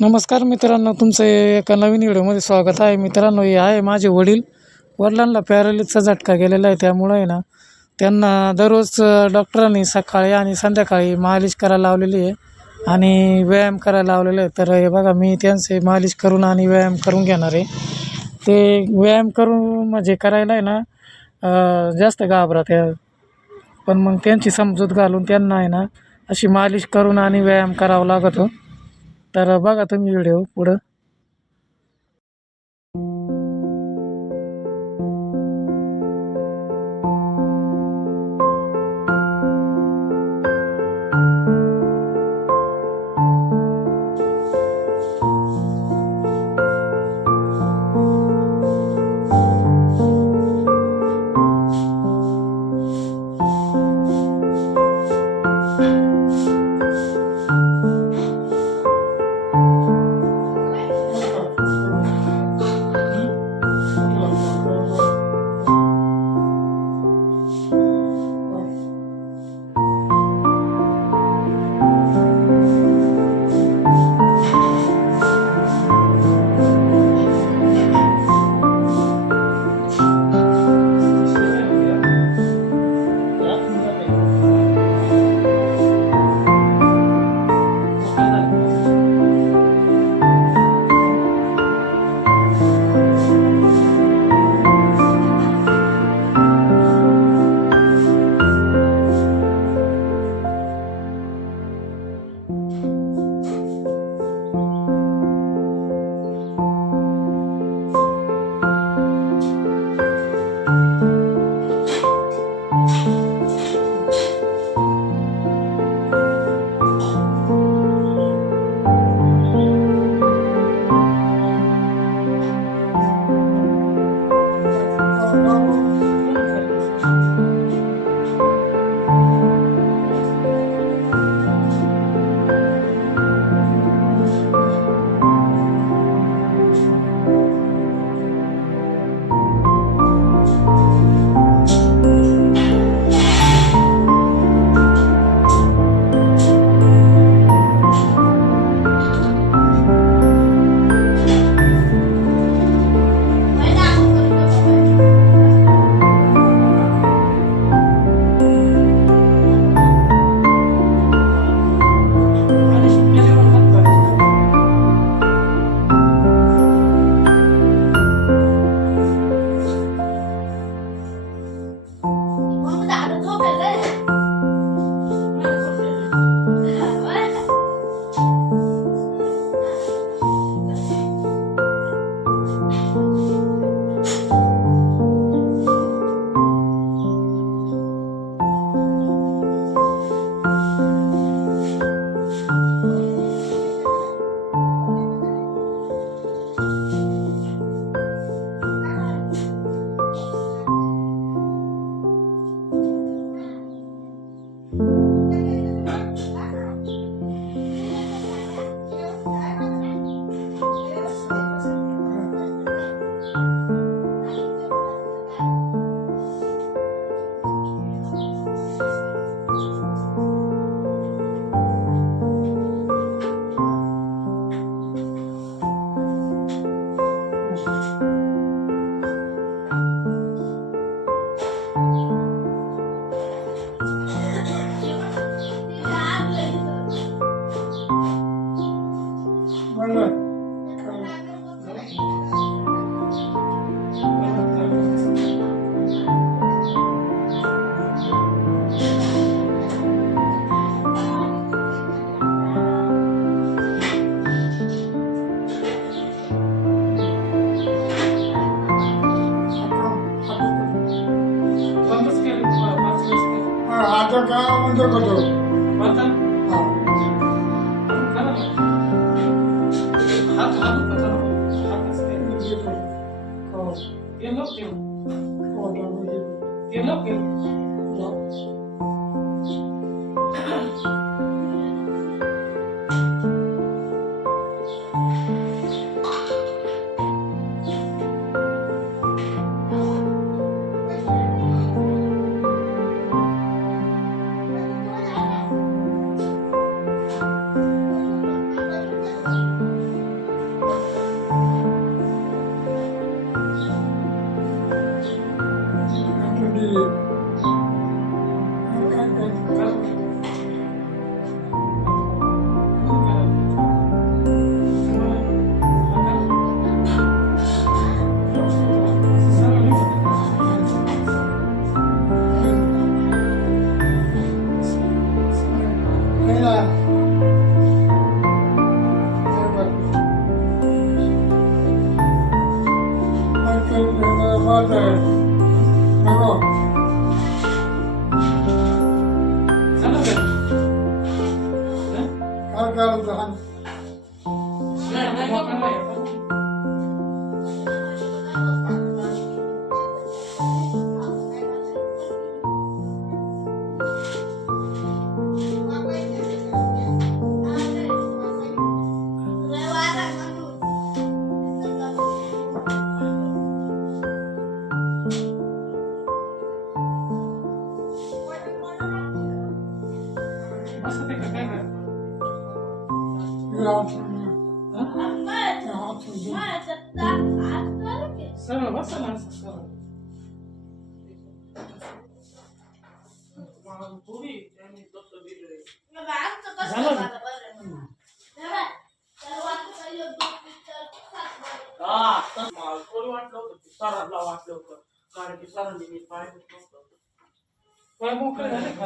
नमस्कार मित्रांनो तुमचं एका नवीन व्हिडिओमध्ये स्वागत आहे. मित्रांनो हे आहे माझे वडील. वडिलांना पॅरालिसचा झटका गेलेला आहे त्यामुळं आहे ना त्यांना दररोज डॉक्टरांनी सकाळी आणि संध्याकाळी मालिश करायला लावलेली आहे आणि व्यायाम करायला लावलेला आहे. तर हे बघा मी त्यांचे मालिश करून आणि व्यायाम करून घेणार आहे. ते व्यायाम करून म्हणजे करायला आहे ना जास्त घाबरत आहे. पण मग त्यांची समजूत घालून त्यांना आहे ना अशी मालिश करून आणि व्यायाम करावा लागतो. तर बघा तुम्ही व्हिडिओ पुढं. tem, tem, tem, असं ते का काय करत? हे हात सोडून हं? हे हात सोडून सरळ बसा ना असं सरळ. हा तर मला थोडी वाटलं होतं की सरांना वाटलं होतं कारण की सरांनी मी पाहिलं नव्हतं पाय मोकळे झाले का?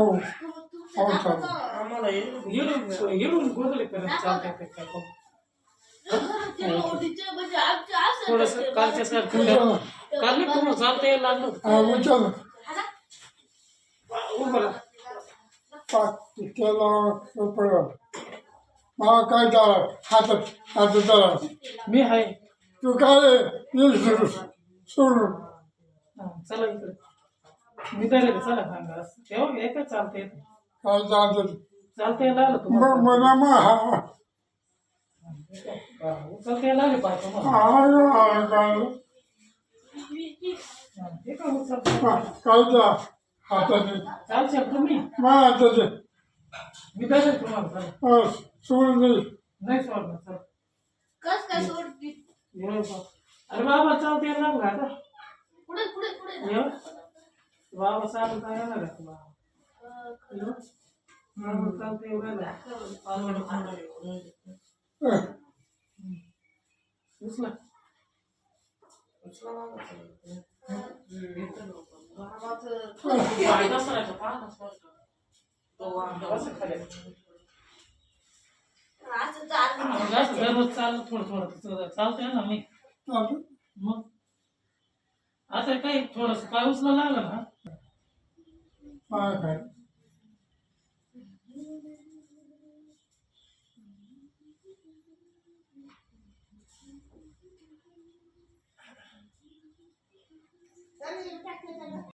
అవును అవును కాదు थोडस कालच्या सारखं काल नाही पूर्ण चालता यायला लागलं उचल उभं राहा. पाच केला रुपया मला काय चालत हातात हातात चालत मी आहे तू काय रे? ये सोडून सोडून हा, चला मी तर चला सांगा. तेव्हा एकच चालता चालतं चालता यायला आलं मग तुम्हाला मला मग हा हा, चालता यायला आले पाहिजे हा हा काय हा, हे का उचलता? हाताने. चालशाल तुम्ही मा. हाताचे. मी तर तुम्हाला चला. सोडून दे. नाही सोडणार चला. कस काय बा. अरे बाबा चालता यायला लागला आता. पुढे पुढे पुढे. बाबा चालता येणार आहे तुला ये. बाबा चालता येऊ राहिला. उचला फायदा सरायचा पाहत असतो तो वांदा असं खाली असं चालू जास्त दररोज चाललं थोडं थोडं चालतंय ना मी मग आता काय थोडस पाऊस लागलं ना?